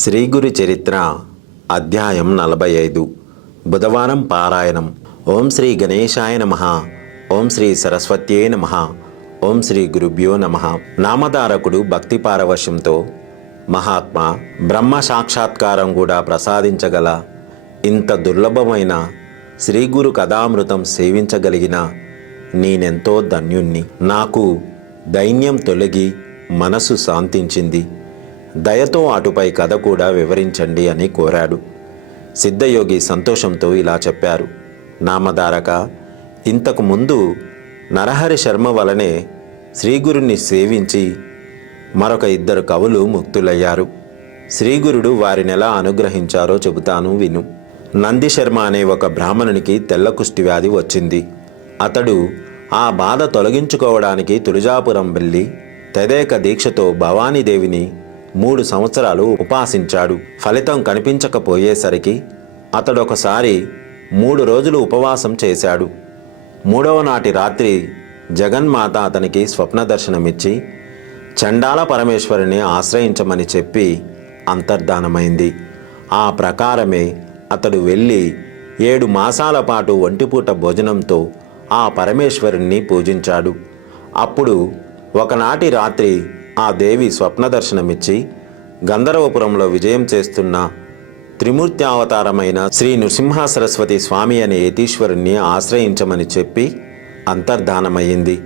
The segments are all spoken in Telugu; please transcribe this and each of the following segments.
శ్రీగురు చరిత్ర అధ్యాయం 45 బుధవారం పారాయణం. ఓం శ్రీ గణేశాయ నమః. ఓం శ్రీ సరస్వత్యే నమః. ఓం శ్రీ గురుభ్యో నమః. నామధారకుడు భక్తి పారవశ్యంతో మహాత్మా బ్రహ్మ సాక్షాత్కారం కూడా ప్రసాదించగల ఇంత దుర్లభమైన శ్రీగురు కథామృతం సేవించగలిగిన నేనెంతో ధన్యుణ్ణి. నాకు దైన్యం తొలగి మనసు శాంతించింది. దయతో అటుపై కథ కూడా వివరించండి అని కోరాడు. సిద్ధయోగి సంతోషంతో ఇలా చెప్పారు. నామధారక, ఇంతకు ముందు నరహరి శర్మ వలనే శ్రీగురుని సేవించి మరొక 2 కవులు ముక్తులయ్యారు. శ్రీగురుడు వారినెలా అనుగ్రహించారో చెబుతాను విను. నందిశర్మ అనే ఒక బ్రాహ్మణునికి తెల్ల కుష్టి వ్యాధి వచ్చింది. అతడు ఆ బాధ తొలగించుకోవడానికి తులజాపురం వెళ్ళి తదేక దీక్షతో భవానీదేవిని 3 సంవత్సరాలు ఉపాసించాడు. ఫలితం కనిపించకపోయేసరికి అతడొకసారి 3 రోజులు ఉపవాసం చేశాడు. 3వ నాటి రాత్రి జగన్మాత అతనికి స్వప్న దర్శనమిచ్చి చండాల పరమేశ్వరుని ఆశ్రయించమని చెప్పి అంతర్ధానమైంది. ఆ ప్రకారమే అతడు వెళ్ళి 7 మాసాల పాటు ఒంటిపూట భోజనంతో ఆ పరమేశ్వరుణ్ణి పూజించాడు. అప్పుడు ఒకనాటి రాత్రి ఆ దేవి స్వప్న దర్శనమిచ్చి గంధర్వపురంలో విజయం చేస్తున్న త్రిమూర్తి అవతారమైన శ్రీ నృసింహ సరస్వతి స్వామి అనే యతీశ్వరుణ్ణి ఆశ్రయించమని చెప్పి అంతర్ధానమయ్యింది.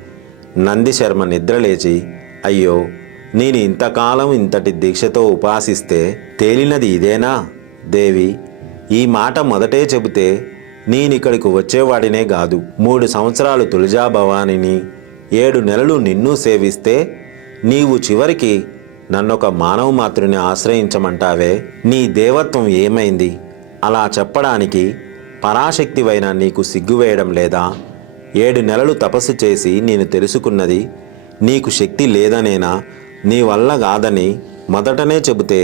నందిశర్మ నిద్రలేచి, అయ్యో, నేను ఇంతకాలం ఇంతటి దీక్షతో ఉపాసిస్తే తేలినది ఇదేనా దేవి? ఈ మాట మొదటే చెబితే నేనిక్కడికి వచ్చేవాడినే కాదు. 3 సంవత్సరాలు తులజా భవానిని 7 నెలలు నిన్ను సేవిస్తే నీవు చివరికి నన్నొక మానవ మాతృని ఆశ్రయించమంటావే? నీ దేవత్వం ఏమైంది? అలా చెప్పడానికి పరాశక్తివైన నీకు సిగ్గువేయడం లేదా? 7 నెలలు తపస్సు చేసి నేను తెలుసుకున్నది నీకు శక్తి లేదనేనా? నీ వల్ల కాదని మొదటనే చెబితే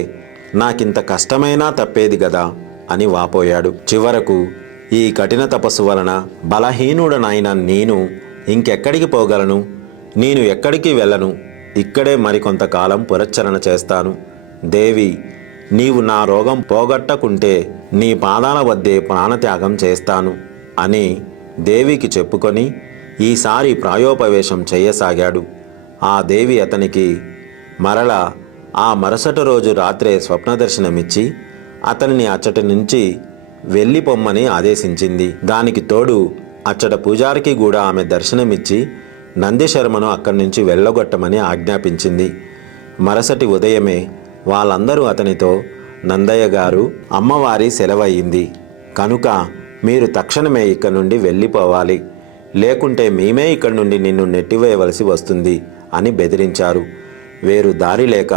నాకింత కష్టమైనా తప్పేది గదా అని వాపోయాడు. చివరకు ఈ కఠిన తపస్సు వలన బలహీనుడనైన నేను ఇంకెక్కడికి పోగలను? నేను ఎక్కడికి వెళ్ళను. ఇక్కడే మరికొంతకాలం పురశ్చరణ చేస్తాను. దేవి, నీవు నా రోగం పోగొట్టకుంటే నీ పాదాల వద్దే ప్రాణత్యాగం చేస్తాను అని దేవికి చెప్పుకొని ఈసారి ప్రాయోపవేశం చేయసాగాడు. ఆ దేవి అతనికి మరల ఆ మరుసటి రోజు రాత్రే స్వప్నదర్శనమిచ్చి అతనిని అచ్చటి నుంచి వెళ్ళిపొమ్మని ఆదేశించింది. దానికి తోడు అచ్చట పూజారికి కూడా ఆమె దర్శనమిచ్చి నందిశర్మను అక్కడి నుంచి వెళ్ళగొట్టమని ఆజ్ఞాపించింది. మరుసటి ఉదయమే వాళ్ళందరూ అతనితో, నందయ్య గారు, అమ్మవారి సెలవయింది కనుక మీరు తక్షణమే ఇక్కడి నుండి వెళ్ళిపోవాలి, లేకుంటే మేమే ఇక్కడి నుండి నిన్ను నెట్టివేయవలసి వస్తుంది అని బెదిరించారు. వేరు దారి లేక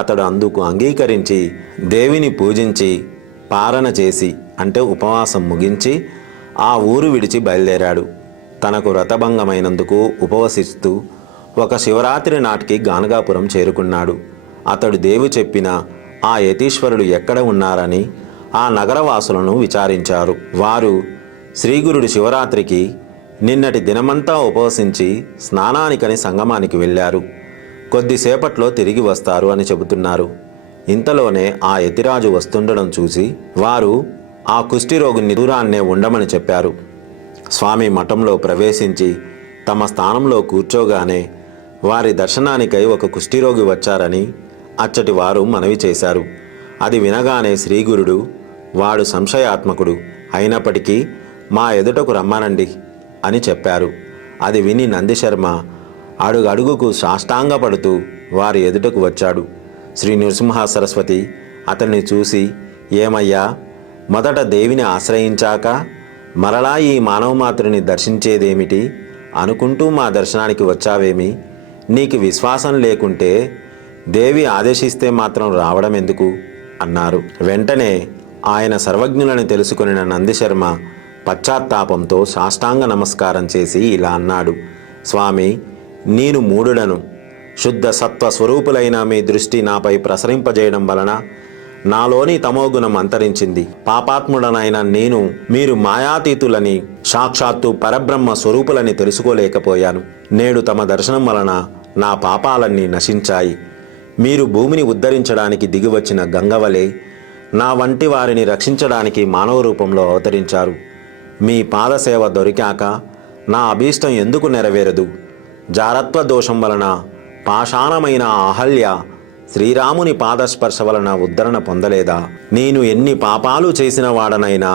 అతడు అందుకు అంగీకరించి దేవిని పూజించి పారణ చేసి అంటే ఉపవాసం ముగించి ఆ ఊరు విడిచి బయలుదేరాడు. తనకు వ్రతభంగమైనందుకు ఉపవసిస్తూ ఒక శివరాత్రి నాటికి గానగాపురం చేరుకున్నాడు. అతడు దేవి చెప్పిన ఆ యతీశ్వరుడు ఎక్కడ ఉన్నారని ఆ నగరవాసులను విచారించారు. వారు శ్రీగురుడు శివరాత్రికి నిన్నటి దినమంతా ఉపవసించి స్నానానికని సంగమానికి వెళ్ళారు. కొద్దిసేపట్లో తిరిగి వస్తారు అని చెబుతున్నారు. ఇంతలోనే ఆ యతిరాజు వస్తుండడం చూసి వారు ఆ కుష్ఠిరోగిని దూరాన్నే ఉండమని చెప్పారు. స్వామి మఠంలో ప్రవేశించి తమ స్థానంలో కూర్చోగానే వారి దర్శనానికై ఒక కుష్ఠిరోగి వచ్చారని అచ్చటి వారు మనవి చేశారు. అది వినగానే శ్రీగురుడు, వాడు సంశయాత్మకుడు అయినప్పటికీ మా ఎదుటకు రమ్మనండి అని చెప్పారు. అది విని నందిశర్మ అడుగడుగుకు సాష్టాంగపడుతూ వారి ఎదుటకు వచ్చాడు. శ్రీ నృసింహ సరస్వతి అతన్ని చూసి, ఏమయ్యా, మొదట దేవిని ఆశ్రయించాక మరలా ఈ మానవమాతృని దర్శించేదేమిటి అనుకుంటూ మా దర్శనానికి వచ్చావేమి? నీకు విశ్వాసం లేకుంటే దేవి ఆదేశిస్తే మాత్రం రావడం ఎందుకు అన్నారు. వెంటనే ఆయన సర్వజ్ఞులని తెలుసుకున్న నందిశర్మ పశ్చాత్తాపంతో సాష్టాంగ నమస్కారం చేసి ఇలా అన్నాడు. స్వామి, నేను మూఢుడను. శుద్ధ సత్వ స్వరూపులైన మీ దృష్టి నాపై ప్రసరింపజేయడం వలన నాలోని తమోగుణం అంతరించింది. పాపాత్ముడనైన నేను మీరు మాయాతీతులని, సాక్షాత్తు పరబ్రహ్మ స్వరూపులని తెలుసుకోలేకపోయాను. నేడు తమ దర్శనం వలన నా పాపాలన్నీ నశించాయి. మీరు భూమిని ఉద్ధరించడానికి దిగివచ్చిన గంగవలే నా వంటి వారిని రక్షించడానికి మానవ రూపంలో అవతరించారు. మీ పాదసేవ దొరికాక నా అభీష్టం ఎందుకు నెరవేరదు? జారత్వ దోషం వలన పాషాణమైన అహల్య శ్రీరాముని పాదస్పర్శ వలన ఉద్ధరణ పొందలేదా? నేను ఎన్ని పాపాలు చేసిన వాడనైనా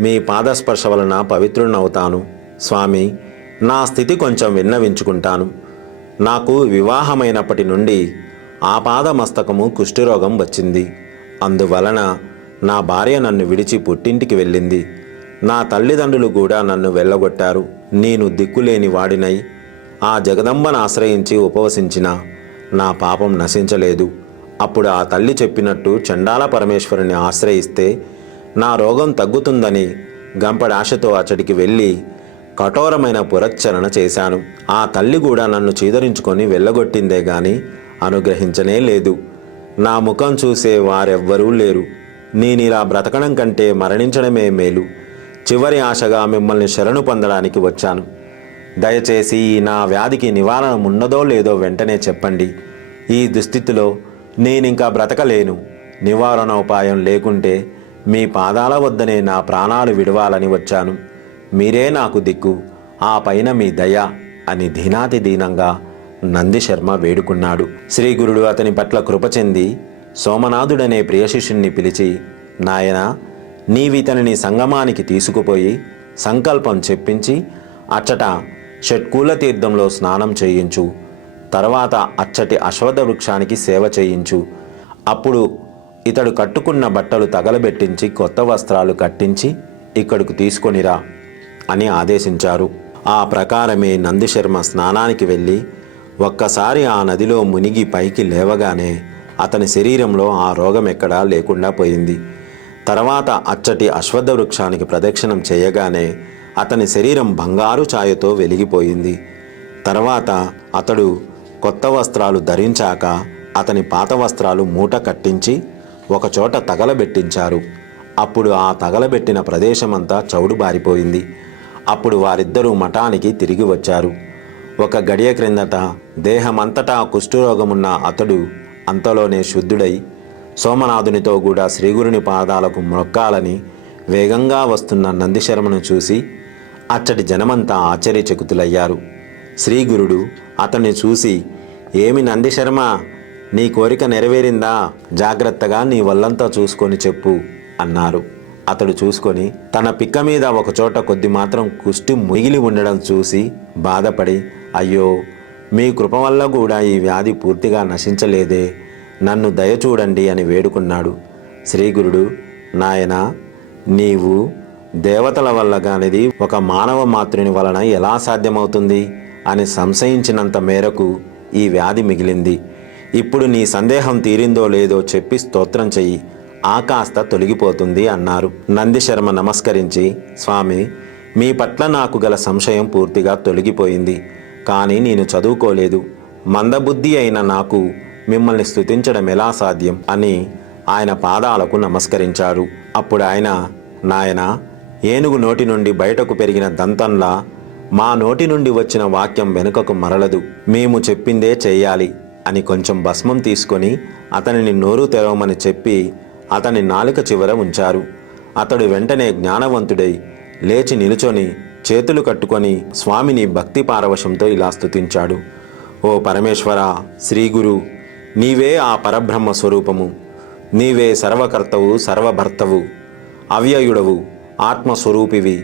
మీ పాదస్పర్శ వలన పవిత్రునవుతాను. స్వామి, నా స్థితి కొంచెం విన్నవించుకుంటాను. నాకు వివాహమైనప్పటి నుండి ఆపాదమస్తకము కుష్ఠరోగం వచ్చింది. అందువలన నా భార్య నన్ను విడిచి పుట్టింటికి వెళ్ళింది. నా తల్లిదండ్రులు కూడా నన్ను వెళ్ళగొట్టారు. నేను దిక్కులేని వాడినై ఆ జగదంబను ఆశ్రయించి ఉపవసించిన నా పాపం నశించలేదు. అప్పుడు ఆ తల్లి చెప్పినట్టు చండాల పరమేశ్వరుని ఆశ్రయిస్తే నా రోగం తగ్గుతుందని గంపడాశతో అచ్చడికి వెళ్ళి కఠోరమైన పురచ్చరణ చేశాను. ఆ తల్లి కూడా నన్ను చీదరించుకొని వెళ్ళగొట్టిందే గాని అనుగ్రహించనే లేదు. నా ముఖం చూసే వారెవ్వరూ లేరు. నేనిలా బ్రతకడం కంటే మరణించడమే మేలు. చివరి ఆశగా మిమ్మల్ని శరణు పొందడానికి వచ్చాను. దయచేసి నా వ్యాధికి నివారణ ఉన్నదో లేదో వెంటనే చెప్పండి. ఈ దుస్థితిలో నేనింకా బ్రతకలేను. నివారణ ఉపాయం లేకుంటే మీ పాదాల వద్దనే నా ప్రాణాలు విడవాలని వచ్చాను. మీరే నాకు దిక్కు, ఆ పైన మీ దయ అని దీనాతి దీనంగా నందిశర్మ వేడుకున్నాడు. శ్రీగురుడు అతని పట్ల కృప చెంది సోమనాథుడనే ప్రియశిష్యుణ్ణి పిలిచి, నాయనా, నీవితనిని సంగమానికి తీసుకుపోయి సంకల్పం చెప్పించి అచ్చట షట్కూల తీర్థంలో స్నానం చేయించు. తర్వాత అచ్చటి అశ్వత్థ వృక్షానికి సేవ చేయించు. అప్పుడు ఇతడు కట్టుకున్న బట్టలు తగలబెట్టించి కొత్త వస్త్రాలు కట్టించి ఇక్కడకు తీసుకొనిరా అని ఆదేశించారు. ఆ ప్రకారమే నందిశర్మ స్నానానికి వెళ్ళి ఒక్కసారి ఆ నదిలో మునిగి పైకి లేవగానే అతని శరీరంలో ఆ రోగం ఎక్కడా లేకుండా పోయింది. తర్వాత అచ్చటి అశ్వత్థ వృక్షానికి ప్రదక్షిణం చేయగానే అతని శరీరం బంగారు ఛాయతో వెలిగిపోయింది. తర్వాత అతడు కొత్త వస్త్రాలు ధరించాక అతని పాత వస్త్రాలు మూట కట్టించి ఒకచోట తగలబెట్టించారు. అప్పుడు ఆ తగలబెట్టిన ప్రదేశమంతా చౌడుబారిపోయింది. అప్పుడు వారిద్దరూ మఠానికి తిరిగి వచ్చారు. ఒక గడియ క్రిందట దేహమంతటా కుష్ఠరోగమున్న అతడు అంతలోనే శుద్ధుడై సోమనాథునితో కూడా శ్రీగురుని పాదాలకు మొక్కాలని వేగంగా వస్తున్న నందిశర్మను చూసి అచ్చటి జనమంతా ఆశ్చర్యచకితులయ్యారు. శ్రీగురుడు అతన్ని చూసి, ఏమి నందిశర్మ, నీ కోరిక నెరవేరిందా? జాగ్రత్తగా నీ వల్లంతా చూసుకొని చెప్పు అన్నారు. అతడు చూసుకొని తన పిక్క మీద ఒకచోట కొద్ది మాత్రం కుష్టి మిగిలి ఉండడం చూసి బాధపడి, అయ్యో, మీ కృప వల్ల కూడా ఈ వ్యాధి పూర్తిగా నశించలేదే, నన్ను దయచూడండి అని వేడుకున్నాడు. శ్రీగురుడు, నాయనా, నీవు దేవతల వల్ల కానిది ఒక మానవ మాతృని వలన ఎలా సాధ్యమవుతుంది అని సంశయించినంత మేరకు ఈ వ్యాధి మిగిలింది. ఇప్పుడు నీ సందేహం తీరిందో లేదో చెప్పి స్తోత్రం చెయ్యి, ఆ కాస్త తొలగిపోతుంది అన్నారు. నందిశర్మ నమస్కరించి, స్వామి, మీ పట్ల నాకు గల సంశయం పూర్తిగా తొలగిపోయింది. కానీ నేను చదువుకోలేదు. మందబుద్ధి అయిన నాకు మిమ్మల్ని స్తుతించడం ఎలా సాధ్యం అని ఆయన పాదాలకు నమస్కరించారు. అప్పుడు ఆయన, నాయనా, ఏనుగు నోటి నుండి బయటకు పెరిగిన దంతంలా మా నోటి నుండి వచ్చిన వాక్యం వెనుకకు మరలదు. మేము చెప్పిందే చెయ్యాలి అని కొంచెం భస్మం తీసుకొని అతనిని నోరు తెరవమని చెప్పి అతని నాలుక చివర ఉంచారు. అతడు వెంటనే జ్ఞానవంతుడై లేచి నిలుచొని చేతులు కట్టుకొని స్వామిని భక్తి పారవశంతో ఇలా స్తుతించాడు. ఓ పరమేశ్వర, శ్రీగురు, నీవే ఆ పరబ్రహ్మ స్వరూపము. నీవే సర్వకర్తవు, సర్వభర్తవు, అవ్యయుడవు, ఆత్మస్వరూపివి.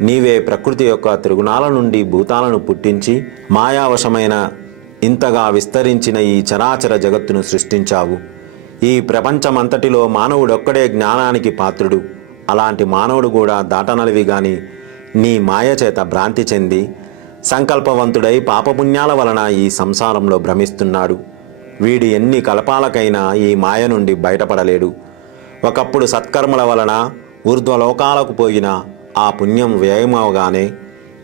నీవే ప్రకృతి యొక్క త్రిగుణాల నుండి భూతాలను పుట్టించి మాయావశమైన ఇంతగా విస్తరించిన ఈ చరాచర జగత్తును సృష్టించావు. ఈ ప్రపంచమంతటిలో మానవుడొక్కడే జ్ఞానానికి పాత్రుడు. అలాంటి మానవుడు కూడా దాటనలివి గాని నీ మాయ చేత భ్రాంతి చెంది సంకల్పవంతుడై పాపపుణ్యాల వలన ఈ సంసారంలో భ్రమిస్తున్నాడు. వీడి ఎన్ని కల్పాలకైనా ఈ మాయ నుండి బయటపడలేడు. ఒకప్పుడు సత్కర్మల వలన ఊర్ధ్వలోకాలకు పోయిన ఆ పుణ్యం వ్యయమవగానే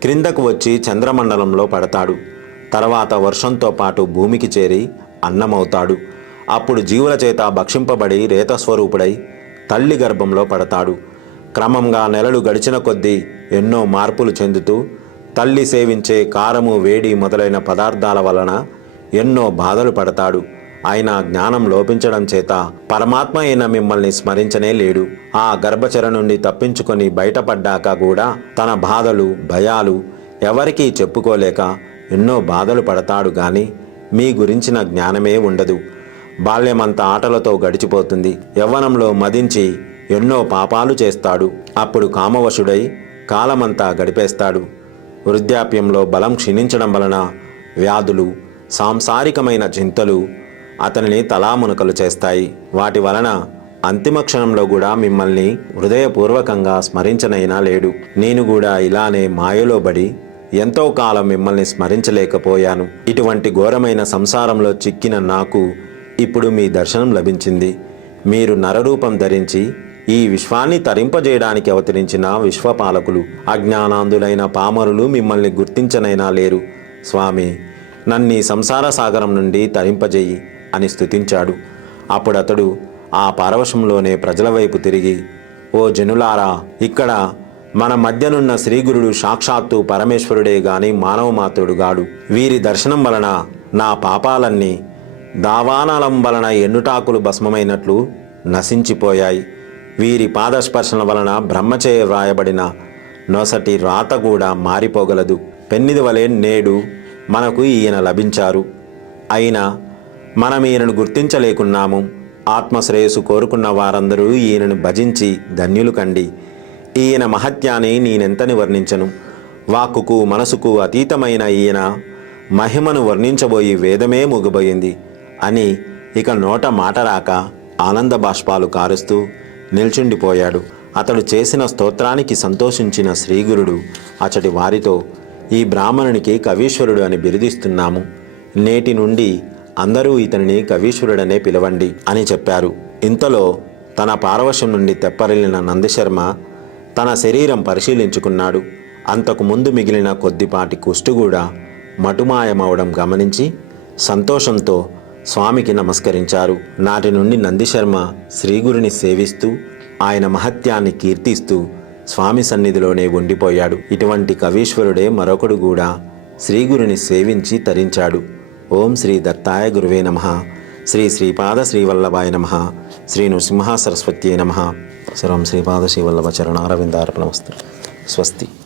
క్రిందకు వచ్చి చంద్రమండలంలో పడతాడు. తర్వాత వర్షంతో పాటు భూమికి చేరి అన్నమవుతాడు. అప్పుడు జీవుల చేత భక్షింపబడి రేతస్వరూపుడై తల్లి గర్భంలో పడతాడు. క్రమంగా నెలలు గడిచిన కొద్దీ ఎన్నో మార్పులు చెందుతూ తల్లి సేవించే కారము, వేడి మొదలైన పదార్థాల వలన ఎన్నో బాధలు పడతాడు. అయినా జ్ఞానం లోపించడం చేత పరమాత్మ అయిన మిమ్మల్ని స్మరించనే లేడు. ఆ గర్భచర నుండి తప్పించుకొని బయటపడ్డాక కూడా తన బాధలు భయాలు ఎవరికీ చెప్పుకోలేక ఎన్నో బాధలు పడతాడు గాని మీ గురించిన జ్ఞానమే ఉండదు. బాల్యమంతా ఆటలతో గడిచిపోతుంది. యవ్వనంలో మదించి ఎన్నో పాపాలు చేస్తాడు. అప్పుడు కామవశుడై కాలమంతా గడిపేస్తాడు. వృద్ధాప్యంలో బలం క్షీణించడం వలన వ్యాధులు, సాంసారికమైన చింతలు అతనిని తలామునకలు చేస్తాయి. వాటి వలన అంతిమ క్షణంలో కూడా మిమ్మల్ని హృదయపూర్వకంగా స్మరించనైనా లేడు. నేను కూడా ఇలానే మాయలో పడి ఎంతో కాలం మిమ్మల్ని స్మరించలేకపోయాను. ఇటువంటి ఘోరమైన సంసారంలో చిక్కిన నాకు ఇప్పుడు మీ దర్శనం లభించింది. మీరు నరరూపం ధరించి ఈ విశ్వాన్ని తరింపజేయడానికి అవతరించిన విశ్వపాలకులు. అజ్ఞానాంధులైన పామరులు మిమ్మల్ని గుర్తించనైనా లేరు. స్వామి, నన్నీ సంసార సాగరం నుండి తరింపజేయి అని స్తుతించాడు. అప్పుడతడు ఆ పారవశంలోనే ప్రజల వైపు తిరిగి, ఓ జనులారా, ఇక్కడ మన మధ్యనున్న శ్రీగురుడు సాక్షాత్తు పరమేశ్వరుడే గాని మానవ మాత్రుడు గాడు. వీరి దర్శనం వలన నా పాపాలన్నీ దావానలం వలన ఎండుటాకులు భస్మమైనట్లు నశించిపోయాయి. వీరి పాదస్పర్శన వలన బ్రహ్మచే వ్రాయబడిన నొసటి రాత కూడా మారిపోగలదు. పెన్నిది వలె నేడు మనకు ఈయన లభించారు. అయినా మనం ఈయనను గుర్తించలేకున్నాము. ఆత్మశ్రేయస్సు కోరుకున్న వారందరూ ఈయనను భజించి ధన్యులు కండి. ఈయన మహత్యాన్ని నేనెంతని వర్ణించను. వాక్కుకు మనసుకు అతీతమైన ఈయన మహిమను వర్ణించబోయి వేదమే మూగబోయింది అని ఇక నోట మాట రాక ఆనంద బాష్పాలు కారుస్తూ నిల్చుండిపోయాడు. అతడు చేసిన స్తోత్రానికి సంతోషించిన శ్రీగురుడు అచటి వారితో, ఈ బ్రాహ్మణునికి కవీశ్వరుడు అని బిరుదిస్తున్నాము. నేటి నుండి అందరూ ఇతనిని కవీశ్వరుడనే పిలవండి అని చెప్పారు. ఇంతలో తన పారవశం నుండి తెప్పరిల్లిన నందిశర్మ తన శరీరం పరిశీలించుకున్నాడు. అంతకు ముందు మిగిలిన కొద్దిపాటి కుష్టు కూడా మటుమాయమవడం గమనించి సంతోషంతో స్వామికి నమస్కరించారు. నాటి నుండి నందిశర్మ శ్రీగురుని సేవిస్తూ ఆయన మహత్యాన్ని కీర్తిస్తూ స్వామి సన్నిధిలోనే ఉండిపోయాడు. ఇటువంటి కవీశ్వరుడే మరొకడు కూడా శ్రీగురుని సేవించి తరించాడు. ఓం శ్రీ దత్తాయ గురువే నమః. శ్రీ శ్రీపాద శ్రీవల్లభాయ నమః. శ్రీ నృసింహ సరస్వత్యై నమః. సర్వం శ్రీపాద శ్రీవల్లభ చరణారవిందార్పణమస్తు. స్వస్తి.